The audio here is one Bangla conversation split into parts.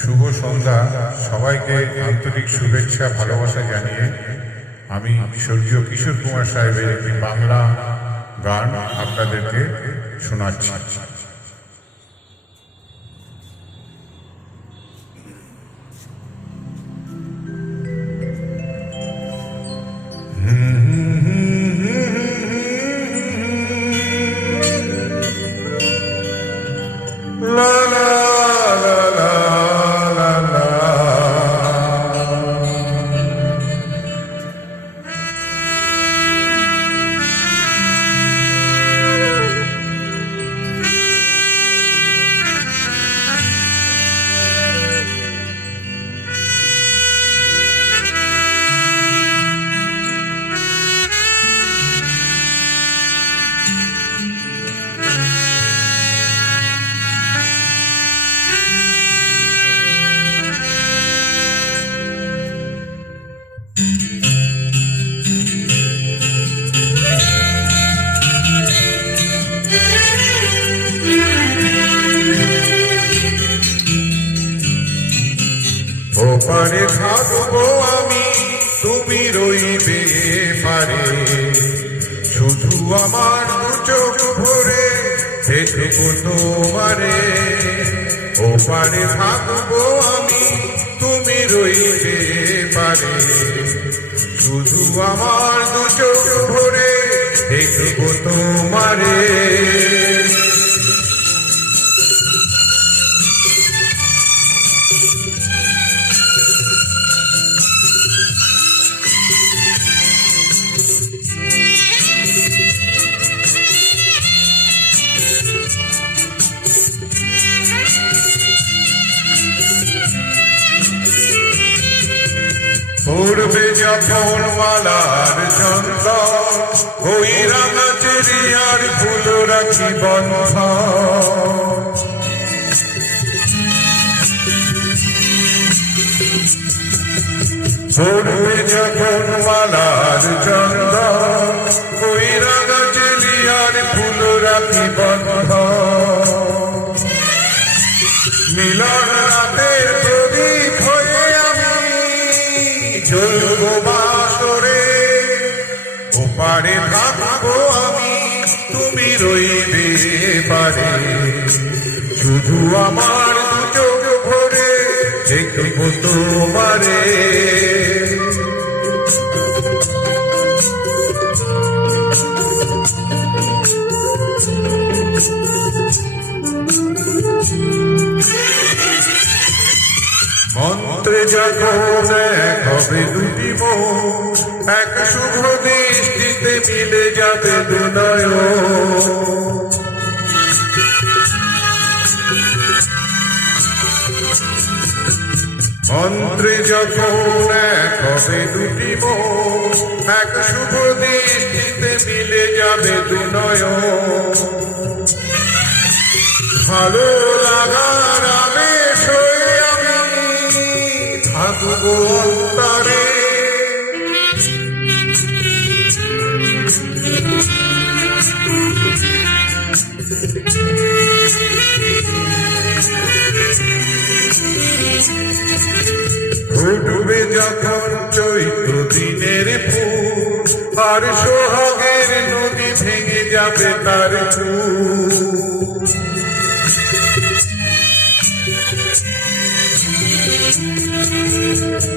শুভ সন্ধ্যা। সবাইকে আন্তরিক শুভেচ্ছা ভালোবাসা জানিয়ে আমি স্বর্গীয় কিশোর কুমার সাহেবের একটি বাংলা গান আপনাদেরকে শোনাচ্ছি। লা লা লা লা লা লা। ওপারে থাকবো আমি, তুমি রইবে পারে, শুধু আমার দু চোখ ভরে দেখবো তোমারে। ওপারে থাকবো আমি, তুমি রইবে পারে, শুধু আমার দু চোখ ভরে দেখবো তোমারে। পড়বে যখন মালার চন্দন, ওই রাঙা চেরিয়ার ফুল রাখি বন্ধন। পড়বে যখন মালার চন্দন, ওই রাঙা চেরিয়ার ফুল রাখি বন্ধন। মিলন রাতের প্রদীপ হয়ে চলবো বাসরে। ওপারে থাকবো আমি, তুমি রইবে পারে, শুধু আমার দু চোখ ভরে দেখবো তোমারে। মন্ত্রে যখন এক হবে দুটি মন, এক শুভ দৃষ্টিতে মিলে যাবে দু নয়ন। মন্ত্রে যখন এক হবে দুটি মন, এক শুভ দৃষ্টিতে মিলে যাবে দু নয়ন। ভালো লাগার আবেশ হয়ে আমি থাকবো অন্তরে। ফুটবে যখন চৈত্র দিনের ফুল, আর সোহাগের নদী ভেঙে যাবে তার চুল।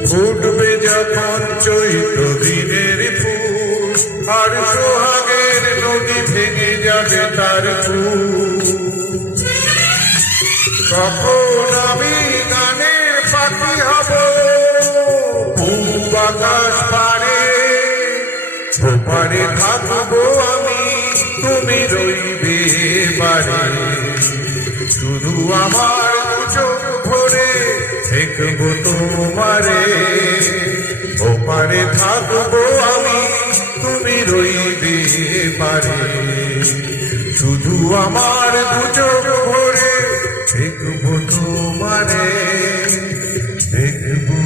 ফুটবে যখন চৈত্র দিনের ফুল, আর সোহাগের নদী ভেঙে যাবে তার ফুল। কখন আমি গানের পাখি হব পূব আকাশ পারে। ওপারে থাকবো আমি, তুমি রইবে পারে, শুধু আমার দু চোখ ভরে দেখবো তোমারে। ওপারে থাকবো আমি, তুমি রইবে পারে, শুধু আমার দু চোখ ভরে দেখবো তোমারে, দেখবো।